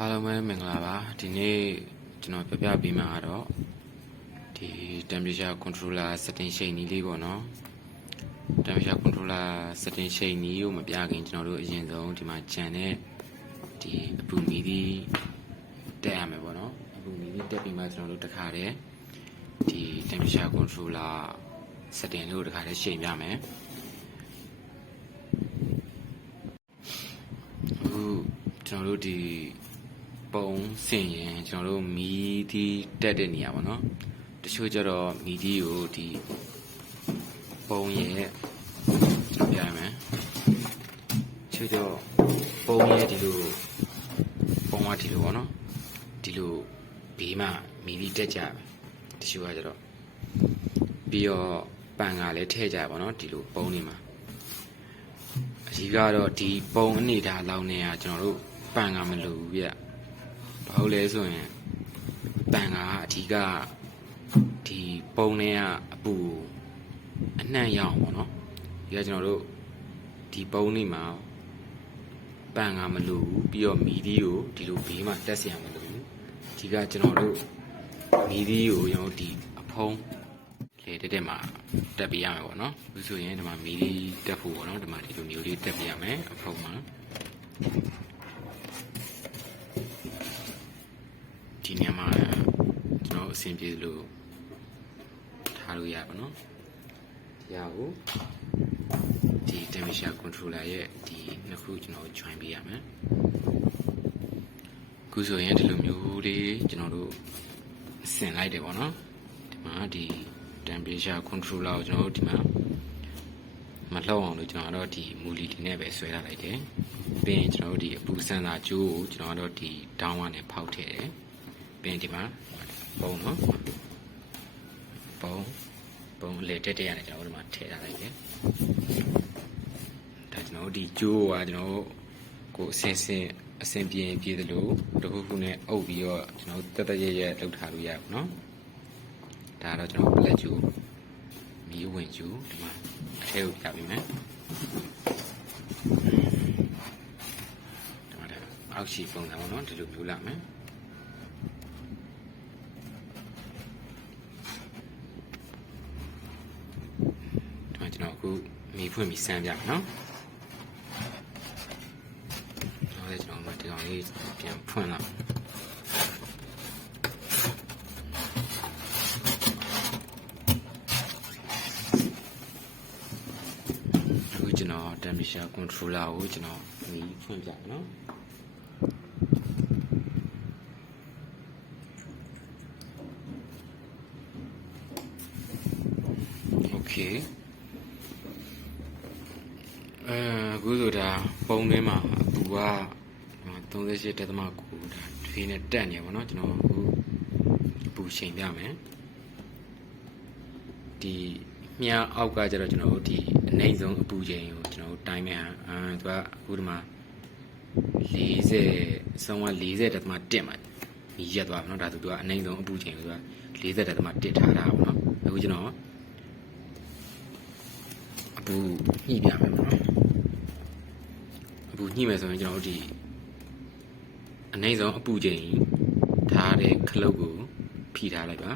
အားလုံးပဲမင်္ဂလာပါဒီနေ့ကျွန်တော်ပြပြပေးမှာတော့ဒီ temperature controller setting ရှိန်နည်းလေးပေါ့နော် temperature controller setting ရှိန်နည်းကိုမပြခင်ကျွန်တော်တို့အရင်ဆုံးဒီမှာဂျန်နဲ့ဒီအပူမီဒီတက်ရမယ်ပေါ့နော်အပူမီဒီတက်ပြီးမှကျွန်တော်တို့တခါတည်းဒီ temperature controller setting လေးကိုတခါတည်းရှိန်ပြမယ်အခုကျွန်တော်တို့ဒီပုံစင်ရင်ကျွန်တော်တို့မီဒီတက်တဲ့နေရာပေါ့နော်တချို့ကျတော့မီဒီကိုဒီပုံရဲ့ကျွန်တော်ပြရမယ်တချို့ကျတော့ပုံရဲ့ဒီလိုပုံကဒီလိုပေါ့နော်ဒီလိုဘေးမှာမီဒီတက်ကြတချို့ကကျတော့ပြီးတော့ပန်ကလည်းထည့်ကြပါတော့ဒီလိုပုံနေမှာအကြီးကတော့ဒီပုံအနေထားလောက်နေရကျွန်တော်တို့ပန်ကမလိုဘူးဗျဘာလို့လဲဆိုရင်ပန်ကအဓိကဒီပုံထဲကအပူအနှံ့ရအောင်ပေါ့နော်ဒီကကျွန်တော်တို့ဒီပုံနေမှာပန်ကမလိုဘူးပြီးတော့မီဒီကိုဒီလိုဘေးမှာတက်เสียမလို့ဒီကကျွန်တော်တို့မီဒီကိုကျွန်တော်ဒီအဖုံးလေတက်မှာတက်ပြရမယ်ပေါ့နော်အခုဆိုရင်ဒီမှာမီဒီတက်ဖို့ပေါ့နော်ဒီမှာဒီလိုမျိုးလေးတက်ပြရမယ်အဖုံးမှာဒီနေရာမှာကျွန်တော်အဆင်ပြေလို့ထားလို့ရပါတော့ဒီဟာကိုဒီ temperature controller ရဲ့ဒီနှစ်ခုကျွန်တော် join ပေးရမယ်အခုဆိုရင်ဒီလိုမျိုးလေးကျွန်တော်တို့ဆင်လိုက်တယ်ပေါ့နော်ဒီမှာဒီ temperature controller ကိုကျွန်တော်တို့ဒီမှာမလှုပ်အောင်လို့ကျွန်တော်တို့ဒီမူလီဒီနဲ့ပဲဆွဲထားလိုက်တယ်ပြီးရင်ကျွန်တော်တို့ဒီအပူစင်စာကျိုးကိုကျွန်တော်တို့ဒီ down ကနေဖောက်ထည့်တယ်ပြီးရင်ဒီမှာပုံနော်ပုံလေတက်တက်ရတယ်ကျွန်တော်တို့ဒီမှာထည့်ထားလိုက်တယ်ဒါကျွန်တော်တို့ဒီကျိုးကကျွန်တော်တို့ကိုအစင်ပြေသလိုတစ်ခုခုနဲ့အုပ်ပြီးတော့ကျွန်တော်တို့တက်ရဲလောက်ထားလို့ရပါနော်ဒါတော့ကျွန်တော်ပလက်ကျိုးမီးဝင်ကျိုးဒီမှာအထဲကိုပြပေးမယ်ဒီမှာအောက်ရှိပုံစံပေါ့နော်ဒီလိုမျိုးလာမယ်ကျွန်တော်အခုမီးဖွင့်ပြီးစမ်းပြမယ်နော်ကျွန်တော်ဒီကောင်လေးပြန်ဖွင့်လာအခုကျွန်တော် temperature controller ကိုကျွန်တော်မီးဖွင့်ပြမယ်နော် Okay အခုဆိုတာပုံထဲမှာအပူက38.9ဒါထွေးနဲ့တက်နေပါတော့ကျွန်တော်အခုအပူချိန်ပြမယ်ဒီမြားအောက်ကကျတော့ကျွန်တော်တို့ဒီအနှိမ့်ဆုံးအပူချိန်ကိုကျွန်တော်တို့တိုင်းမဲ့သူကအခုဒီမှာ40ဆုံးက40.1မှာမြည်ရက်သွားပါတော့ဒါဆိုသူကအနှိမ့်ဆုံးအပူချိန်ကိုသူက40.1ထားတာပေါ့နော်အခုကျွန်တော်အပူညှိပြမယ်ပေါ့နော်အပူညှိမယ်ဆိုရင်ကျွန်တော်တို့ဒီအနည်းဆုံးအပူချိန်ထားတဲ့ခလုတ်ကိုဖိထားလိုက်ပါ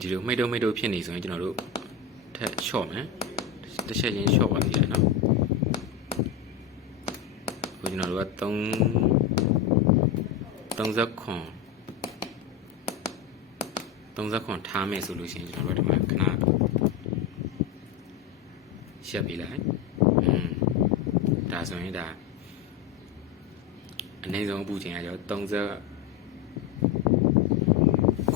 ဒီလိုမိတ်တုံဖြစ်နေဆိုရင်ကျွန်တော်တို့ထက်လျှော့မယ်တစ်ချက်ချင်းလျှော့ပါသေးတယ်နော်အခုကျွန်တော်တို့က39ထားမယ်ဆိုလို့ရှိရင်ကျွန်တော်တို့ဒီမှာခဏရှက်ပေးလိုက်ဒါဆိုရင်ဒါအနည်းဆုံးအပူချိန်ကကျော်30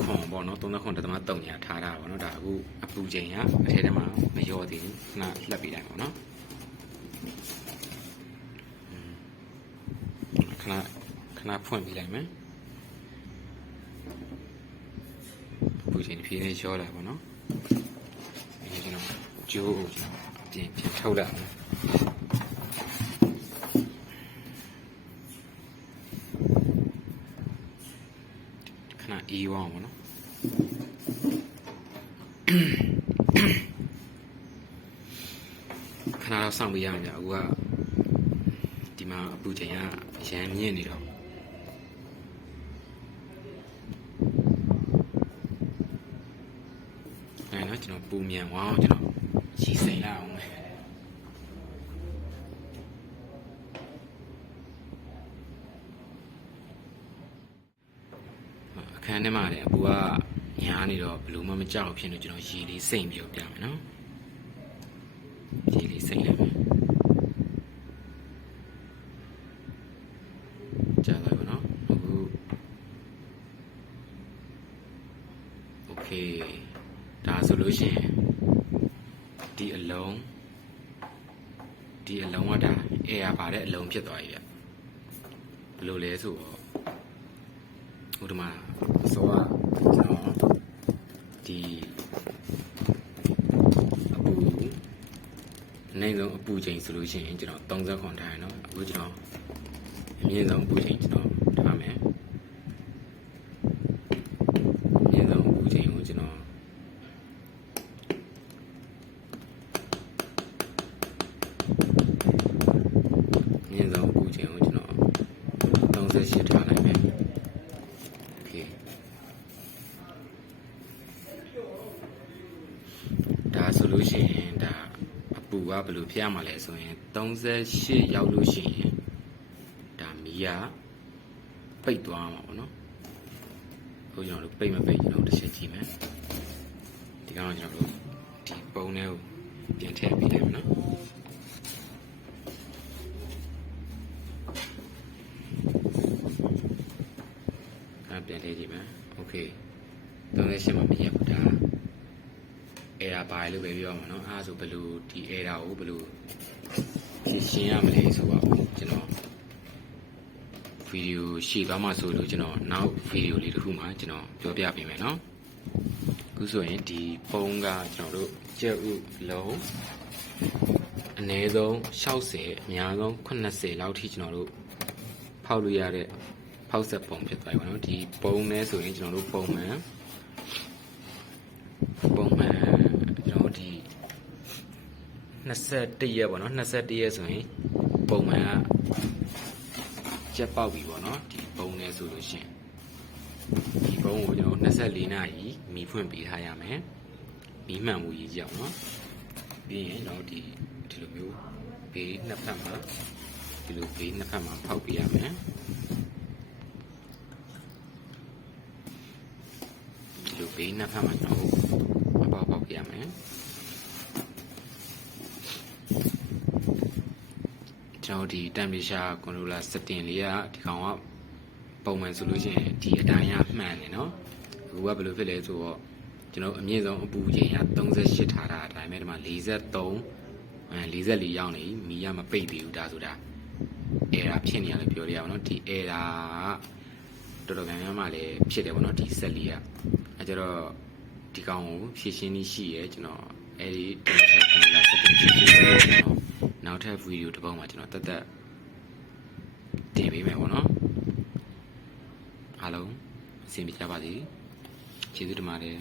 ခွန်ပေါ့နော်39.3ညာထားတာပေါ့နော်ဒါအခုအပူချိန်ကအထဲထဲမှာမလျော့သေးဘူးခဏလှက်ပေးလိုက်ပေါ့နော်ခဏဖွင့်ပေးလိုက်မယ်အပူချိန်ဖြည်းဖြည်းလျော့လာပေါ့နော်ဒီကျွန်တော်ကျိုးကိုကျွန်တော်ပြန်ထုတ်လိုက်မယ်ခဏအေးဝအောင်ပေါ့နော်ခဏတော့စောင့်ပေးရမယ်ဗျအခုက ဒီမှာအပူချိန်ကရမ်းမြင့်နေတော့အဲ့နော်ကျွန်တော်ပူမြန်ဝအောင်ကျွန်တော်ရီစိန်လိုက်အောင်မယ်အခန်းထဲမှာလည်းအပူကညားနေတော့ဘယ်လိုမှမကြောက်ဖြစ်နေကျွန်တော်ရေလေးစိမ့်ပြီးတော့ပြမယ်နော်ရေလေးစိမ့်လိုက်မယ်ကြာသွားပါနော်အခုโอเคဒါဆိုလို့ရှိရင်ဒီအလုံးကဒါအဲရပါတဲ့အလုံးဖြစ်သွားပြီဗျဘယ်လိုလဲဆိုတော့ဟိုဒီမှာအစောကကျွန်တော်ဒီအပူအနည်းဆုံးအပူချိန်ဆိုလို့ရှိရင်ကျွန်တော်30ခွန်ထားရနော်အခုကျွန်တော်အမြင့်ဆုံးအပူချိန်ကျွန်တော်ထားမယ်အမြင့်ဆုံးအပူချိန်ကိုကျွန်တော်အမြင့်ဆုံးအပူချိန်ကိုကျွန်တော်38ထားလိုက်မယ်โอเคဒါဆိုလို့ရှိရင်ဒါအပူကဘယ်လိုဖြစ်ရမှာလဲဆိုရင်38ရောက်လို့ရှိရင်ဒါမီးကပိတ်သွားမှာပေါ့နော်ဟိုကျွန်တော်တို့ပိတ်မပိတ်ကျွန်တော်တစ်ချက်ကြည့်မယ်ဒီကောင်ကျွန်တော်တို့ဒီပုံထဲကိုပြန်ထည့်ပေးလိုက်မယ်နော်ပြန်ထည့်ကြည့်မယ်โอเค38မှာမရဘူးဒါအဲဒါဘာလို့ပဲပြောမှာနော်အားဆိုဘယ်လိုဒီအဲဒါကိုဘယ်လိုရှင်းရမလဲဆိုတော့ကျွန်တော်ဗီဒီယိုရှေ့သွားမှဆိုလို့ကျွန်တော်နောက်ဗီဒီယိုလေးတစ်ခုမှကျွန်တော်ပြောပြပေးမယ်နော်အခုဆိုရင်ဒီပုံးကကျွန်တော်တို့ကြက်ဥလုံးအနည်းဆုံး60အများဆုံး80လောက်ထိကျွန်တော်တို့ဖောက်လို့ရတဲ့ဖောက်ဆက်ပုံဖြစ်သွားပြီပေါ့နော်ဒီပုံးနဲ့ဆိုရင်ကျွန်တော်တို့ပုံမှန်ကျွန်တော်ဒီ21ရက်ပေါ့နော်21ရက်ဆိုရင်ပုံမှန်ကချက်ပေါက်ပြီပေါ့နော်ဒီပုံးနဲ့ဆိုလို့ရှိရင်ဒီပုံးကိုကျွန်တော်24နာရီမီးဖွင့်ပေးထားရမယ်မီးမှန်မှုကြီးကြောက်နော်ပြီးရင်တော့ဒီလိုမျိုးဘေးနှစ်ဖက်မှာဒီလိုဘေးနှစ်ဖက်မှာဖောက်ပေးရမယ်ဒီလိုဘေးနှစ်ဖက်မှာကျွန်တော်ဖောက်ပေးရမယ်ကျွန်တော်ဒီ temperature controller setting လေးကဒီကောင်ကပုံမှန်ဆိုလို့ရှိရင်ဒီအတိုင်းအမှန်နေနော်အခုကဘယ်လိုဖြစ်လဲဆိုတော့ကျွန်တော်အမြင့်ဆုံးအပူချိန်က38ထားတာအတိုင်းပဲဒီမှာ44ရောက်နေမီးရမပိတ်သေးဘူးဒါဆိုတာerror ဖြစ်နေရလို့ပြောရအောင်နော်ဒီ error ကတော်တော်များများမှလည်းဖြစ်တယ်ပေါ့နော်ဒီဆက်လေးကအဲကြတော့ဒီကောင်ကိုဖြည့်ရှင်းနေရှိရဲကျွန်တော်အဲဒီ temperature controller setting ဖြည့်ရှင်းနေကျွန်တော်နောက်ထပ်ဗီဒီယိုတစ်ပုံမှာကျွန်တော်တက်တင်ပေးမယ်ပေါ့နော်အားလုံးအဆင်ပြေကြပါစေကျေးဇူးတင်ပါတယ်